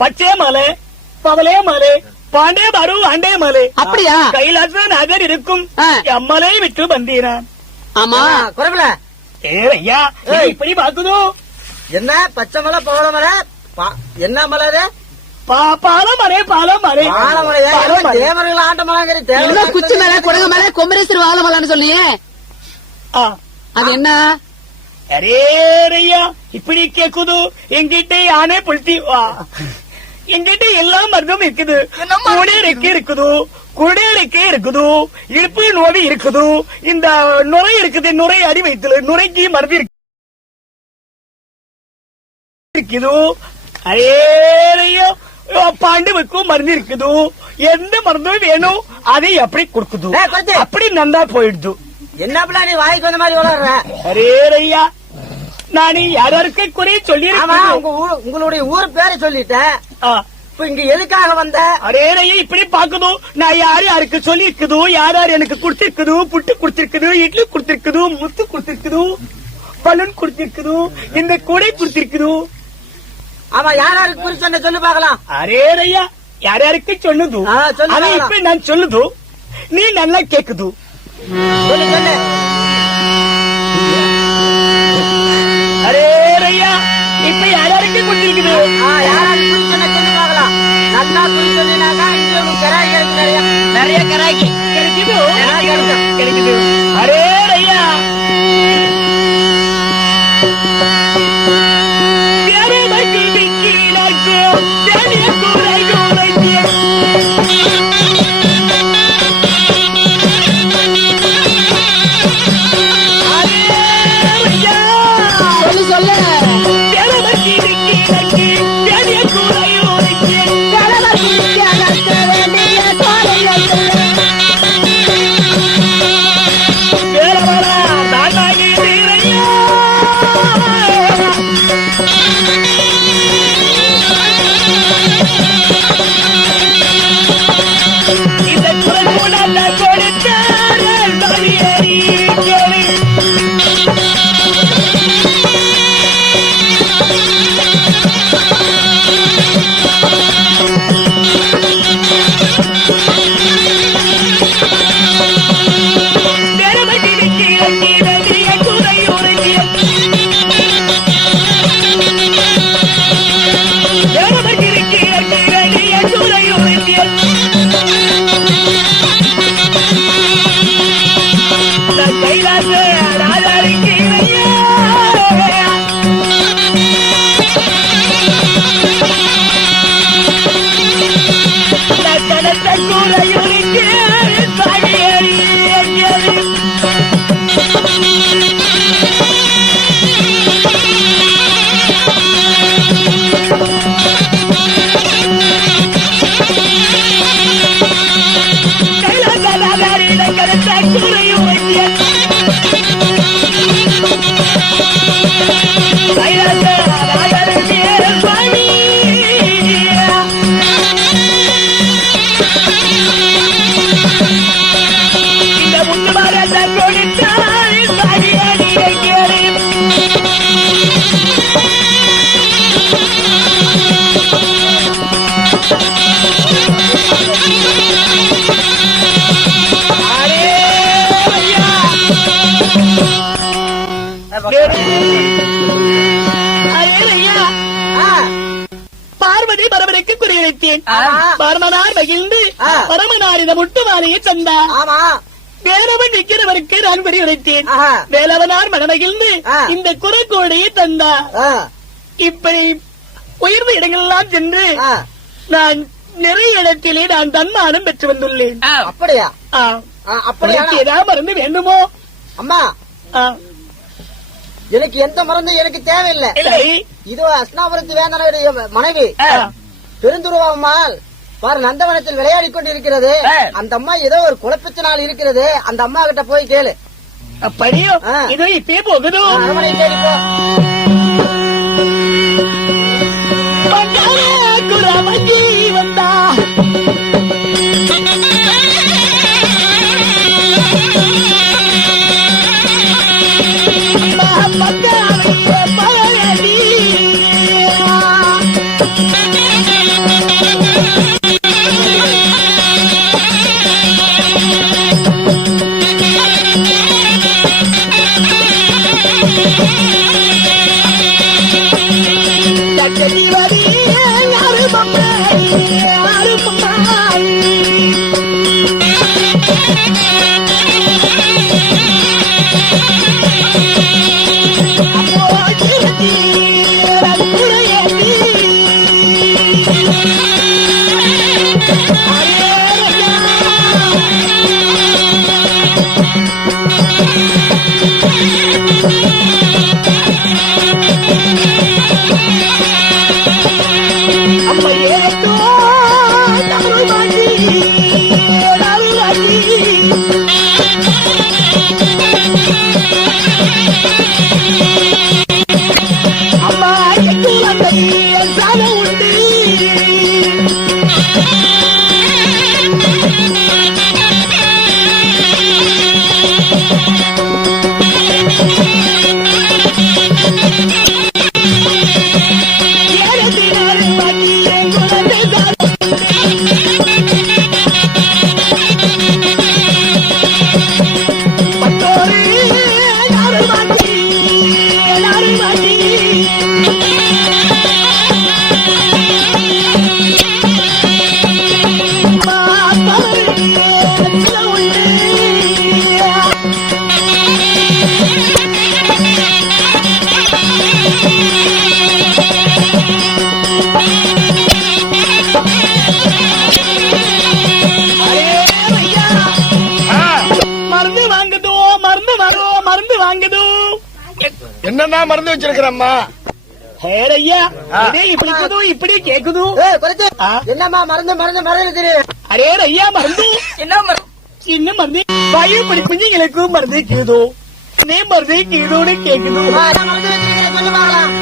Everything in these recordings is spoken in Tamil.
பச்சை மலை, பவளே மலை, பாண்டே பாரு ஆண்டே மலை. அப்படியா? கைலாச நகர் இருக்கும் எம்மலை விட்டு வந்தீரான். ஆமா குறைவில. ஐயா இப்படி பாக்குதோ? என்ன பச்சை மலை, பவள மலை, என்ன மலை? பாலமலை, பாலமலை, தேவர்கள் ஆண்ட மலை, குச்சி மலை, குடங்க மலை, கொமரேஸ்வரர் வாழ மலைன்னு சொல்லியே. அது என்ன? அரேரையா இப்படி கேக்குது. எங்கிட்ட யானை புல்தி எங்கிட்ட எல்லா மருந்தும் இருக்குது. குடியரைக்கு இருக்குது, குடியரைக்கு இருக்குது, இடுப்பு நோய் இருக்குது, இந்த நுரை இருக்குது, நுரை அடி வைத்தல நுரைக்கு மருந்து இருக்குது. அரேரையா பாண்டுவுக்கும் மருந்து இருக்குது. எந்த மருந்தும் வேணும் அதை எப்படி கொடுக்குது, அப்படி நந்தா போயிடுது. என்ன நீ வாய்க்கு வந்த மாதிரி வளர்ற? அரேரையா நான் யாருக்கு குறை சொல்லி உங்களுடைய ஊர் பேரை சொல்லிட்டேன். இப்ப இங்க எதுக்காக வந்த? அரேரையா இப்படி பாக்கணும். நான் யாருக்கு சொல்லி இருக்குது, யார் எனக்கு குடுத்திருக்குது, புட்டு குடுத்திருக்குது, இட்லி குடுத்திருக்குது, முத்து குடுத்திருக்குது, பலூன் குடுத்திருக்குது, இந்த கூடை குடுத்திருக்குது. ஆமா யாருக்கு குறி சொன்ன சொல்லு பாக்கலாம். அரேரையா யாருக்கு சொன்னது அதை இப்ப நான் சொல்லுது, நீ நல்லா கேக்குது. அரேரையா இப்ப யாருக்கு கொடுத்திருக்குது? யாராவது குறி சொன்ன சொல்லு பாக்கலாம். நல்லா குறி சொன்னாக்கா இங்க கராய் கிடைக்கு, நிறைய கராய்க்கு கிடைக்குது. அரேரையா பார்வதி பரமனுக்கு குறியளித்தேன். பரமனார் மகிழ்ந்து பரமனார் இந்த முட்டு மாலையை தந்தார். வேலவன் நிற்கிறவருக்கு நான் பரிந்துரைத்தேன். ஆஹா. வேலவனார் மனமகிழ்ந்து ஆ. இந்த குரக்கோடையை தந்தார். ஆ, இப்படி உயர்ந்த இடங்களெல்லாம் சென்று ஆ. நான் நிறைய இடத்திலே நான் தன்மானம் பெற்று வந்துள்ளேன். அப்படியா? ஆ. அப்படியா? உனக்கு ஏதாவது மருந்து வேண்டுமோ? அம்மா, ஆ. எனக்கு எந்த மருந்து எனக்கு தேவையில்லை. சரி. இதோ அஸ்னாபுரத்து வேந்தனுடைய மனைவி ஆ. பெருந்துருவாம்மாள் பாரு நந்தவனத்தில் விளையாடி கொண்டு இருக்கிறது. அந்த அம்மா ஏதோ ஒரு குழப்பத்தினால் இருக்கிறது. அந்த அம்மா கிட்ட போய் கேளு. அப்படியோ? ஆ. இதோ இப்பே போகுது. அரமனை தேடி போ. குரவஞ்சி வந்தா என்னன்னா மறந்து வச்சிருக்கிறம்மா? ஐயா இப்படி இருக்குதோ இப்படி கேக்குது. என்னம்மா மருந்து மருந்து மருந்து தெரியும்? அரே ஐயா மருந்து என்ன மருந்து? சின்ன மருந்து வாயு பிடிப்புங்களுக்கு மருந்து கேதோ நீ மருந்து கீழோடு கேக்குது. மருந்து வச்சிருக்கிறேன் கொஞ்சம் வாங்கலாம்.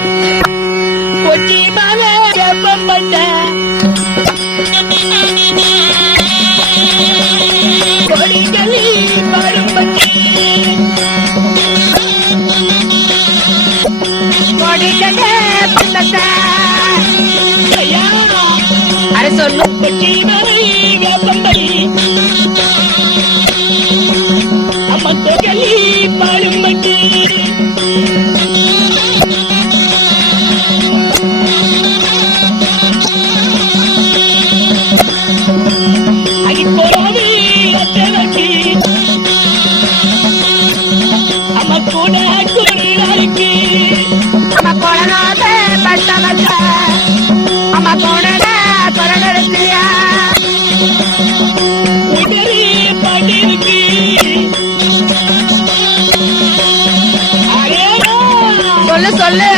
கொச்சி மலை வெப்பப்பட்ட கொடிகளி பழும்பட்டி கொடிகளே பள்ளத்த அரை சொல்லும் கொச்சி மலை வெப்பம்படி அம்மத்தகளி பழும்பட்டி சொல்லு சொல்லு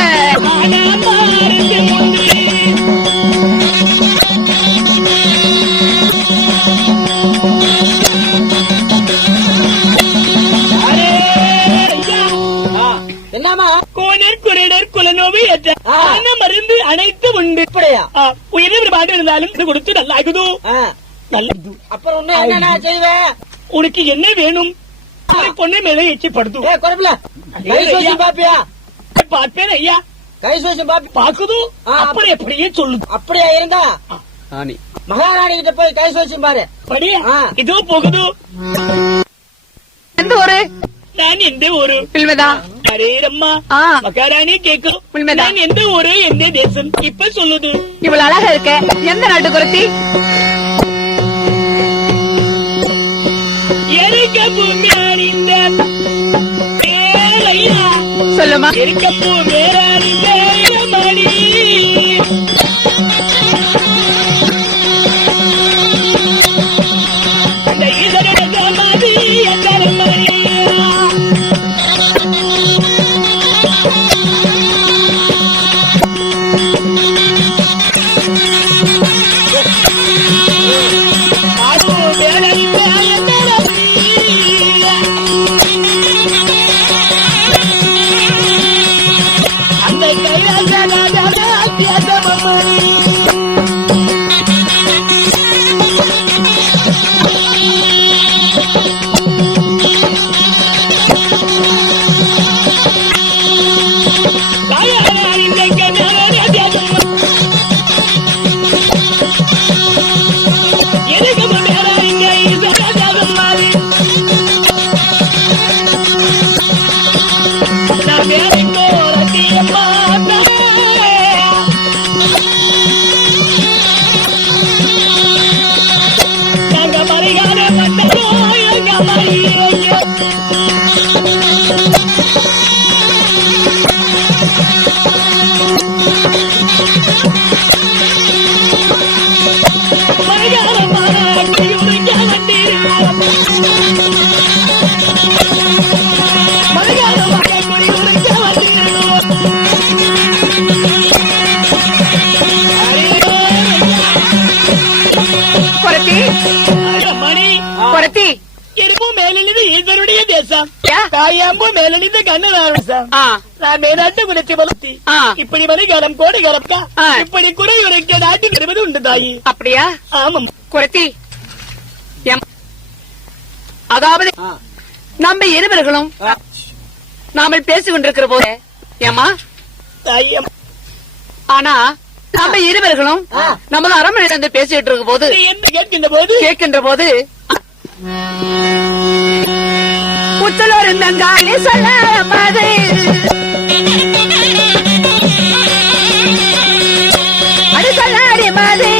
என்னமா கோணர் குரடர் குலநோவி மருந்து அனைத்து உண்டு. உயிரிழந்த பாட்டு இருந்தாலும் இது கொடுத்து நல்லாகுது. நல்லது. அப்புறம் என்ன செய்வேன்? உனக்கு என்ன வேணும்? பொண்ணு மேல எச்சிப்படுத்து. பாப்பியா? பார்ப்பேன் ஐயா. கைசோஷம் பாப்பி பாக்குது. அப்படி அப்படியே சொல்லுது. அப்படியா இருந்தா மகாராணி கிட்ட போய் கைசோஷம் பாரு. அப்படியே இதோ போகுது. எந்த ஊரு? நான் எந்த ஊரு? பில்மதா. அரே அம்மா மகாராணி கேக்கும். நான் எந்த ஊரு எந்த தேசம் இப்ப சொல்லுது. இவ்வளவு அழகா இருக்க எந்த நாட்டு குரத்தி? எரிக்க பூமி ஏமா இருக்கப்பூ வேறாடி வேறமணி அந்த ஈசனுடைய மதி எத்தரமணி தாயம்பு மேலணிந்த கண்ணதாசம் நான் மேலாட்டு குலத்தை வளர்த்தி இப்படி மணிகாலம் கோடி கலப்பா இப்படி குறை உரைக்க நாட்டி வருவது உண்டு தாயி. அப்படியா? ஆமாம் குறைத்தி. அதாவது நம்ம இருவர்களும் நாம பேசிக் கொண்டிருக்கிற போது ஏமா தாயம் ஆனா நம்ம இருவர்களும் நமது அரண்மனை வந்து பேசிட்டு இருக்கும் போது கேட்கின்ற போது புத்தலூர் தங்காளி சொல்ல மது அது சொல்லாடி மது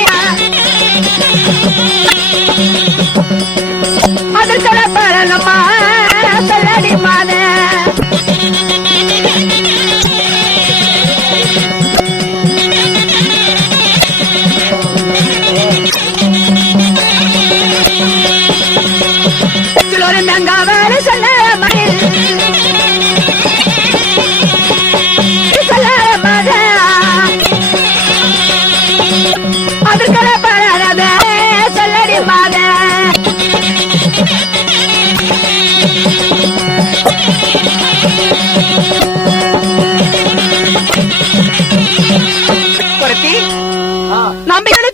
அது சொல்லப்படணுமா சொல்லாடி மத தங்காவளி சொல்ல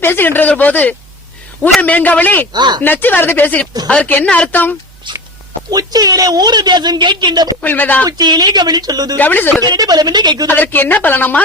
பேசுகின்ற போது ஊர மேங்கவளி நச்சு வரது பேசுகிற அதற்கு என்ன அர்த்தம்? உச்சியிலே ஊரு தேசம் கேட்கின்ற உச்சியிலே கவலி சொல்லுது கவலி சொல்லுது பலம் என்று கேட்குது. அதற்கு என்ன பலனம்மா?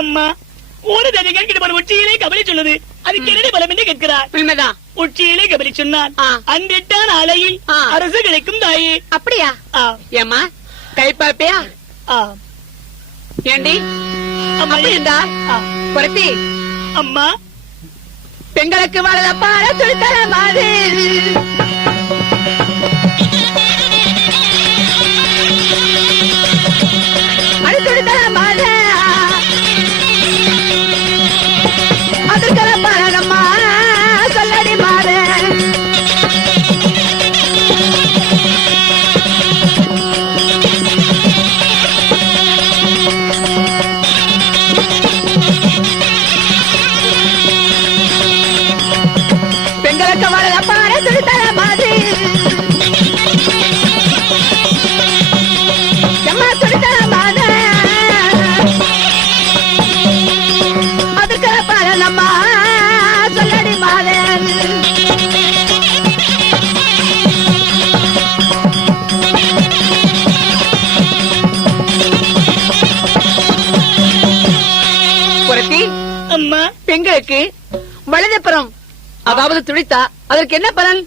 அம்மா ஊரு தேதி கேட்கிற உச்சியிலே கபலி சொல்லுது அதுக்கு என்ன பலம் என்று கேட்கிறார். உண்மைதான். உச்சியிலே கபலி சொன்னான் அன்றிட்டான் அலையில் அரசு கிடைக்கும் தாயே. அப்படியா? ஏமா கைப்பாப்பியா? ஏண்டி அப்படியா? குறைத்தி அம்மா பெண்களுக்கு வளர பாட துடித்தர மாதிரி குரத்தி, அம்மா பெண்களுக்கு வலதுபுறம் அதாவது துடித்தா அதற்கு என்ன பலன்?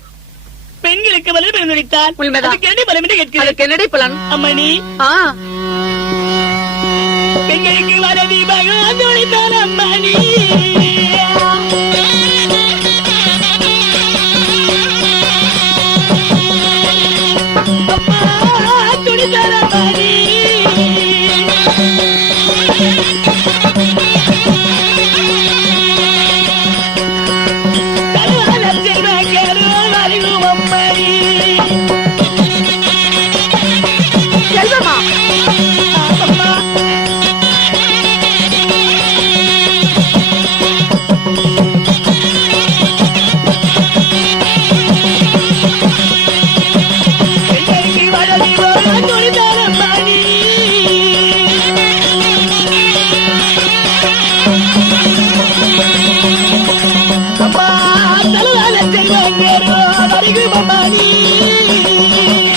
பெண்களுக்கு வலது பலம் நடித்தால் உண்மைதான். அதுக்கு என்ன பலம் என்று கேட்கிறேன். அதற்கு என்னடி பலன்? அம்மணி பெண்களுக்கு வலது பகம் நடித்தால் அம்மணி அம்மா துடித்தால் அம்மணி செல்வமா,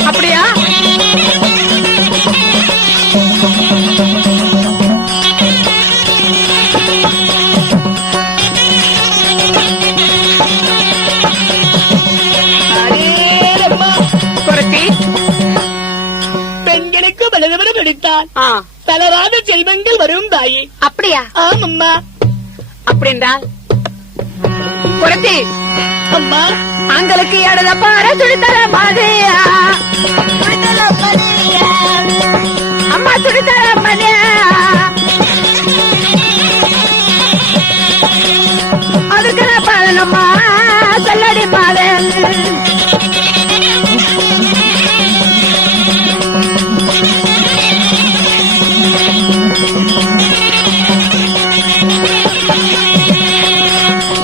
அப்படியா? குரத்தி, பெண்களுக்கு வலதுபுறம் நடித்தால் தளராத செல்வங்கள் வரும் தாயே. அப்படியா? ஆமம்மா. அப்படின்றால் குரத்தி, அம்மா ஆண்களுக்கு இடத பார துடித்தர மாதிரியா, அம்மா துடித்தர மணியா, அதுக்கு பலனம்மா சொல்லடி பாதன்.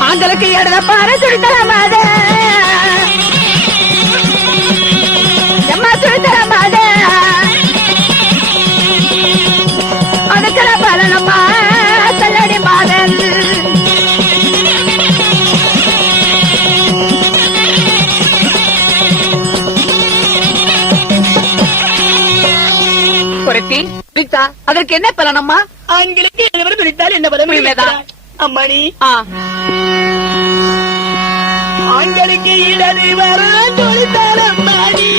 ஆண்களுக்கு இடத பார துடித்தர மாதிரி, அம்மா துடித்தர மாதிரி, அதுக்கு பலனம்மா சொல்லடி பாதன். குரத்தி, துடித்தா அதற்கு என்ன பலனம்மா? ஆண்களுக்கு வலதுபுறம் நடித்தால் என்ன பலம்? உண்மைதான். அம்மணி ஆண்களுக்கு இடது வர தொழித்தால் அம்மாடி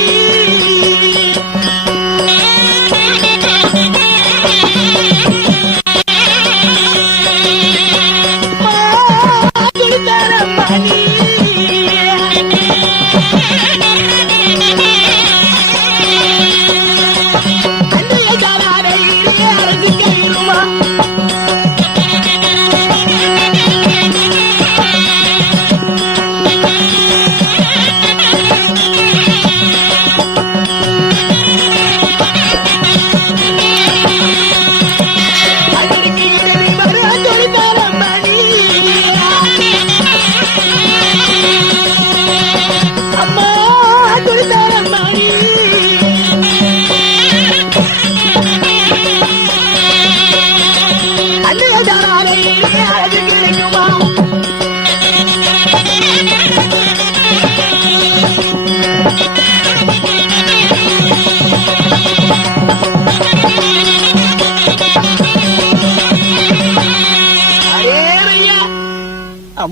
தொழித்தால் அம்மாடி அன்றைய காலையிலே அரசு கையிலுமா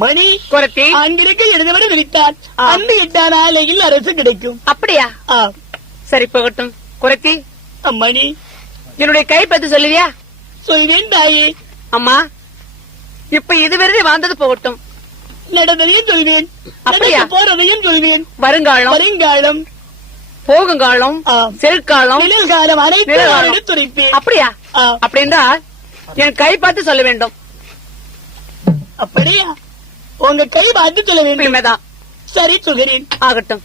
மணி குரத்தி, ஆண்களுக்கு இடதுவரை விரித்தால் அந்த 8 நாளையில் அரசு கிடைக்கும். அப்படியா? சரி போகட்டும். குரத்தி, அம்மணி என்னுடைய கை பத்தி சொல்லுவியா? சொல்வேன் தாயே. அம்மா, இப்ப இதுவரை வாழ்ந்தது போகட்டும். நடந்ததையும் சொல்வேன், அப்படியா? போறதையும் சொல்வேன். வருங்காலம், வருங்காலம், போகுங்காலம், செல்காலம், நிழல்காலம் அனைத்து துரைப்பேன். அப்படியா? அப்படின்றா என் கை பார்த்து சொல்ல வேண்டும். அப்படியா? உங்க கை பார்த்து சொல்ல வேண்டும். உண்மைதான். சரி சொல்கிறேன். ஆகட்டும்.